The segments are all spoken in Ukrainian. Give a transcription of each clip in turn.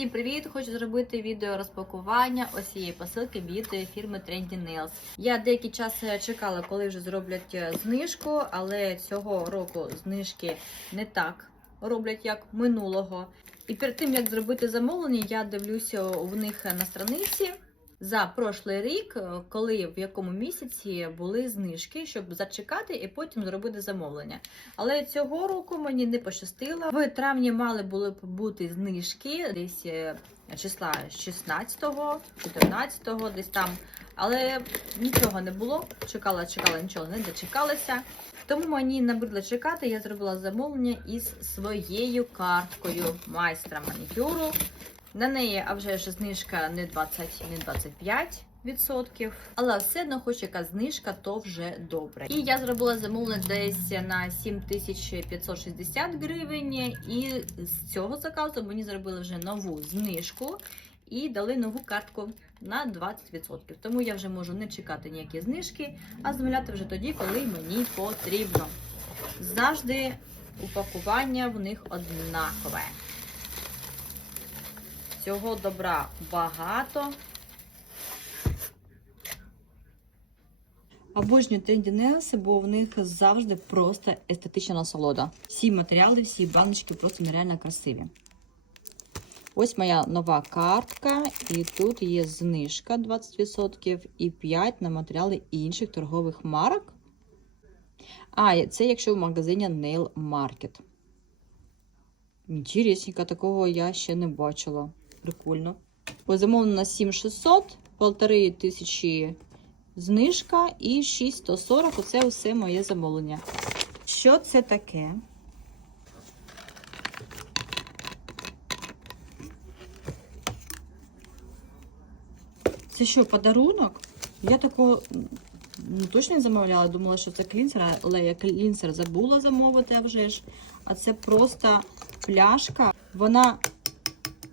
Всім привіт! Хочу зробити відео розпакування ось цієї посилки від фірми Trendy Nails. Я деякий час чекала, коли вже зроблять е, знижку, але цього року знижки не так роблять, як минулого. І перед тим як зробити замовлення, я дивлюся в них на страниці. За прошлий рік, е, коли в якому місяці були знижки, щоб зачекати і потім зробити замовлення. Але цього року мені не пощастило. В травні мали були б бути знижки десь е, числа 16-го, 14-го, десь там. Але нічого не було. Чекала, чекала, нічого не дочекалася. Тому мені набридло чекати. Я зробила замовлення із своєю карткою майстра манікюру. На неї, а вже ж знижка не 20, не 25 відсотків. Але все одно хоч яка знижка, то вже добре. І я зробила замовлення десь на 7560 гривень. І з цього заказу мені зробили вже нову знижку і дали нову картку на 20%. Тому я вже можу не чекати ніякі знижки, а замовляти вже тоді, коли мені потрібно. Завжди упакування в них однакове. Цього добра багато. Обожнюю Trendy Nails, бо в них завжди просто естетична насолода. Всі матеріали, всі баночки просто нереально красиві. Ось моя нова картка, і тут є знижка 20% і 5% на матеріали інших торгових марок. А, це якщо в магазині Nail Market. Інтересненько, такого я ще не бачила. Прикольно. Замовлено на 7600, 1500 знижка і 6140. Оце усе моє замовлення. Що це таке? Це що, подарунок? Я такого ну, точно не замовляла, думала, що це клінсер, але я клінсер забула замовити вже ж. А це просто пляшка. Вона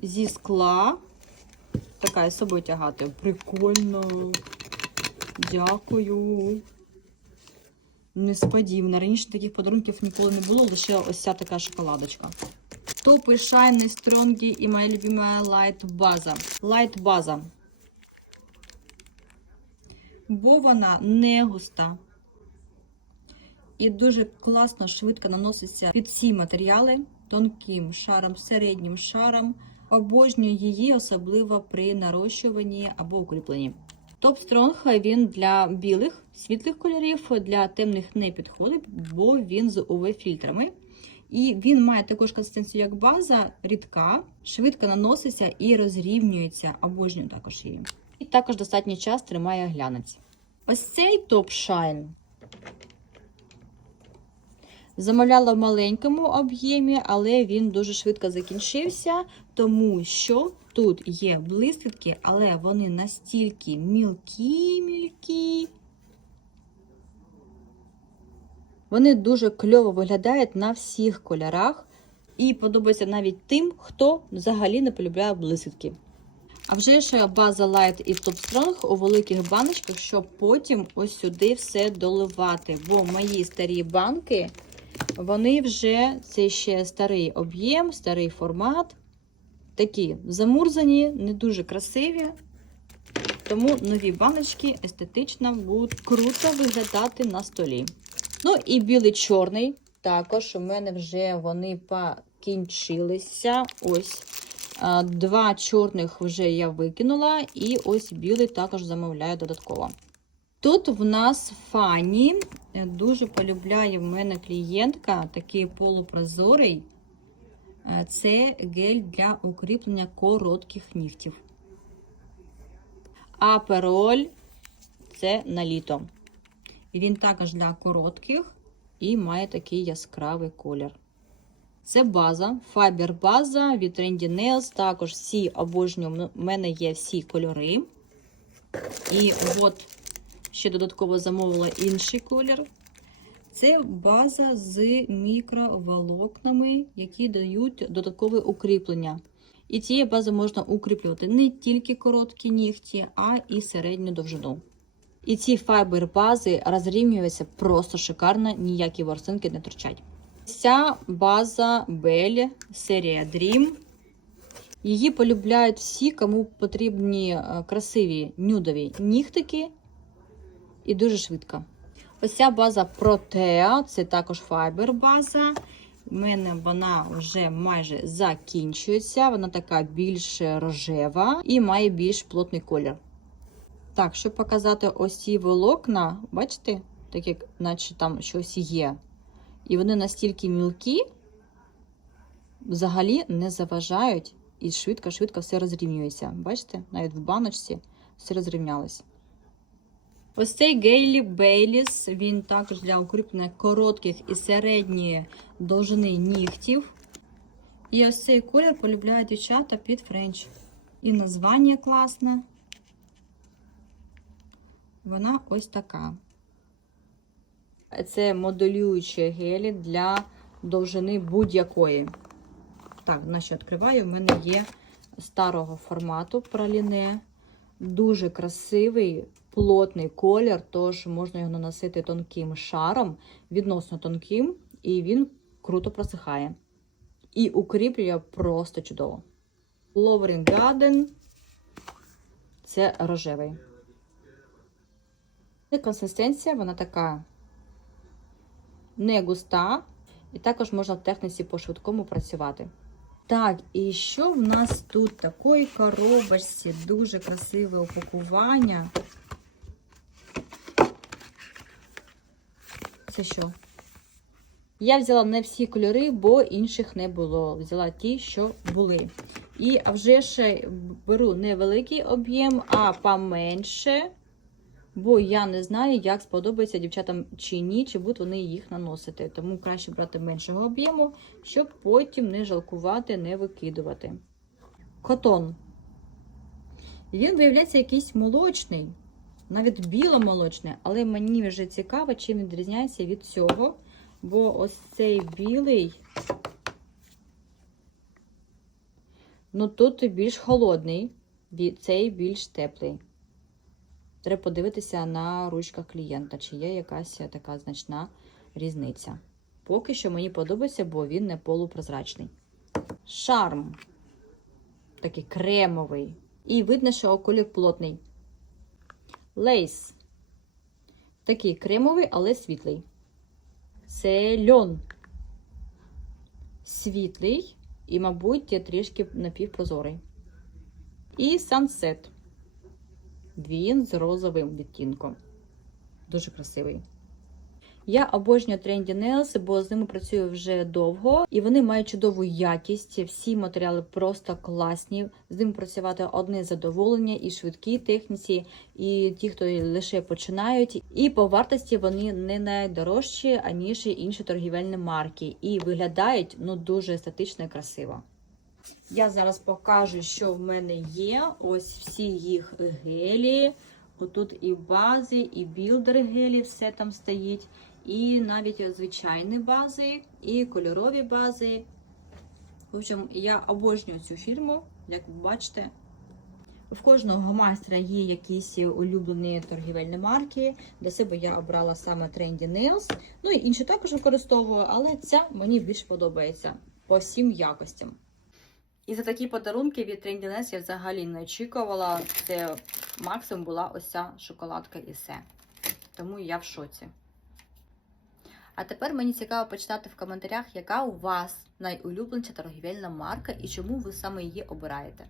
зі скла. Така з собою тягати. Прикольно. Дякую. Несподівано. Раніше таких подарунків ніколи не було, лише ось ця така шоколадочка. Топи Shiny Strongy і моя любима Light база. Light база. Бо вона не густа. І дуже класно, швидко наноситься під всі матеріали тонким шаром, середнім шаром. Обожнюю її, особливо при нарощуванні або укріпленні. Топ Strong він для білих, світлих кольорів, для темних не підходить, бо він з UV-фільтрами. І він має також консистенцію, як база, рідка, швидко наноситься і розрівнюється. Обожнюю також її. І також достатній час тримає глянець. Ось цей топ Shine Замовляла в маленькому об'ємі, але він дуже швидко закінчився, тому що тут є блискітки, але вони настільки мілкі-мілкі. Вони дуже кльово виглядають на всіх кольорах і подобаються навіть тим, хто взагалі не полюбляє блискітки. А вже ж база Light і Top Strong у великих баночках, щоб потім ось сюди все доливати. Бо мої старі банки. Вони вже, це ще старий об'єм, старий формат. Такі замурзані, не дуже красиві. Тому нові баночки естетично будуть круто виглядати на столі. Ну і білий чорний. Також у мене вже вони покінчилися. Ось. Два чорних вже я викинула, і ось білий також замовляю додатково. Тут в нас фані. Дуже полюбляє в мене клієнтка такий полупрозорий. Це гель для укріплення коротких нігтів. Апероль це на літо. Він також для коротких і має такий яскравий колір. Це база, файбер база від Trendy Nails. Також всі обожнюю, у мене є всі кольори. І от ще додатково замовила інший колір. Це база з мікроволокнами, які дають додаткове укріплення. І цією базою можна укріплювати не тільки короткі нігті, а і середню довжину. І ці файбер-бази розрівнюються просто шикарно, ніякі ворсинки не торчать. Ця база Bell серія Dream. Її полюбляють всі, кому потрібні е, красиві нюдові нігтики і дуже швидко. Ось ця база Protea, це також файбер база. У мене вона вже майже закінчується. Вона така більш рожева і має більш плотний колір. Так, щоб показати ось ці волокна, бачите, так як наче там щось є. І вони настільки мілкі, взагалі не заважають і швидко-швидко все розрівнюється. Бачите, навіть в баночці все розрівнялось. Ось цей Гейлі Бейліс, він також для укріплення коротких і середньої довжини нігтів. І ось цей колір полюбляють дівчата під френч. І названня класне. Вона ось така. Це моделюючі гелі для довжини будь-якої. Так, наче відкриваю. У мене є старого формату праліне. Дуже красивий, плотний колір, тож можна його наносити тонким шаром, відносно тонким, і він круто просихає. І укріплює просто чудово. Lowering Garden це рожевий. І консистенція, вона така не густа, і також можна в техніці по швидкому працювати. Так, і що в нас тут? Такої коробочці, дуже красиве упакування. Це що? Я взяла не всі кольори, бо інших не було. Взяла ті, що були. І вже ж беру не великий об'єм, а поменше. Бо я не знаю, як сподобається дівчатам чи ні, чи будуть вони їх наносити. Тому краще брати меншого об'єму, щоб потім не жалкувати, не викидувати. Котон. Він виявляється якийсь молочний, навіть біломолочний, але мені вже цікаво, чим відрізняється від цього. Бо ось цей білий, ну тут більш холодний, цей більш теплий. Треба подивитися на ручках клієнта, чи є якась така значна різниця. Поки що мені подобається, бо він не полупрозрачний. Шарм такий кремовий. І видно, що колір плотний. Лейс. Такий кремовий, але світлий. Це льон. Світлий і, мабуть, трішки напівпрозорий. І сансет. Він з розовим відтінком. Дуже красивий. Я обожнюю Trendy Nails, бо з ними працюю вже довго, і вони мають чудову якість. Всі матеріали просто класні. З ними працювати одне задоволення і швидкі техніці, і ті, хто лише починають. І по вартості вони не найдорожчі, аніж інші торгівельні марки. І виглядають ну дуже естетично і красиво. Я зараз покажу, що в мене є. Ось всі їх гелі. Отут і бази, і білдер гелі, все там стоїть. І навіть звичайні бази, і кольорові бази. В общем, я обожнюю цю фірму, як ви бачите. В кожного майстра є якісь улюблені торгівельні марки. Для себе я обрала саме Trendy Nails. Ну і інші також використовую, але ця мені більш подобається по всім якостям. І за такі подарунки від Trendy Nails я взагалі не очікувала. Це максимум була ось ця шоколадка і все. Тому я в шоці. А тепер мені цікаво почитати в коментарях, яка у вас найулюбленіша торгівельна марка і чому ви саме її обираєте.